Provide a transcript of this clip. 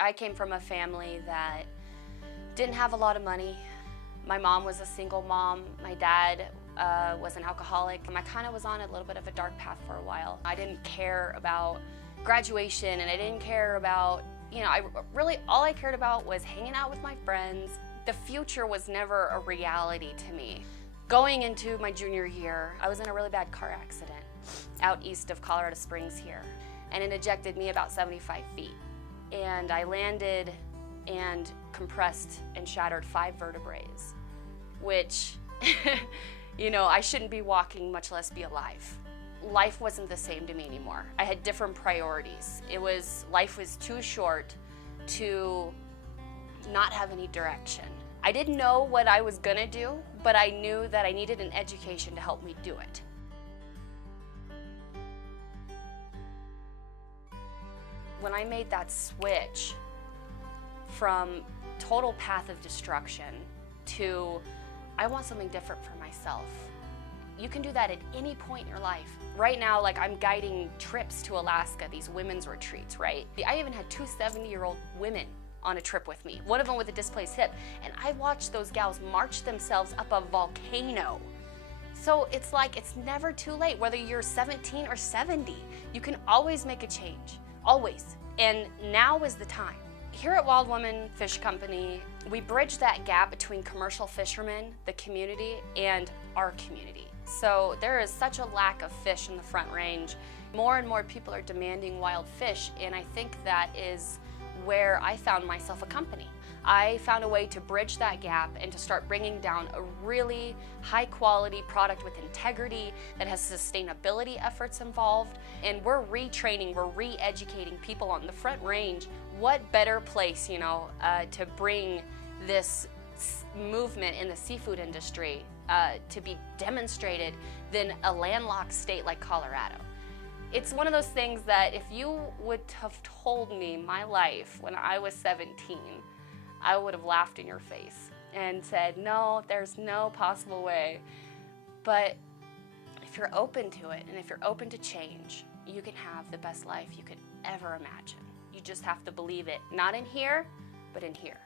I came from a family that didn't have a lot of money. My mom was a single mom. My dad was an alcoholic. I kind of was on a little bit of a dark path for a while. I didn't care about graduation, and I didn't care about, all I cared about was hanging out with my friends. The future was never a reality to me. Going into my junior year, I was in a really bad car accident out east of Colorado Springs here, and it ejected me about 75 feet. And I landed and compressed and shattered 5 vertebrae, which, I shouldn't be walking, much less be alive. Life wasn't the same to me anymore. I had different priorities. Life was too short to not have any direction. I didn't know what I was gonna do, but I knew that I needed an education to help me do it. When I made that switch from total path of destruction to I want something different for myself, you can do that at any point in your life. Right now, I'm guiding trips to Alaska, these women's retreats, right? I even had 2 70-year-old women on a trip with me, one of them with a displaced hip, and I watched those gals march themselves up a volcano. So it's never too late, whether you're 17 or 70, you can always make a change, always, and now is the time. Here at Wild Woman Fish Company, we bridge that gap between commercial fishermen, the community, and our community. So there is such a lack of fish in the Front Range. More and more people are demanding wild fish, and I think that is where I found myself a company. I found a way to bridge that gap and to start bringing down a really high quality product with integrity that has sustainability efforts involved. And we're retraining, we're re-educating people on the Front Range. What better place, to bring this movement in the seafood industry to be demonstrated than a landlocked state like Colorado. It's one of those things that if you would have told me my life when I was 17, I would have laughed in your face and said, no, there's no possible way. But if you're open to it, and if you're open to change, you can have the best life you could ever imagine. You just have to believe it, not in here, but in here.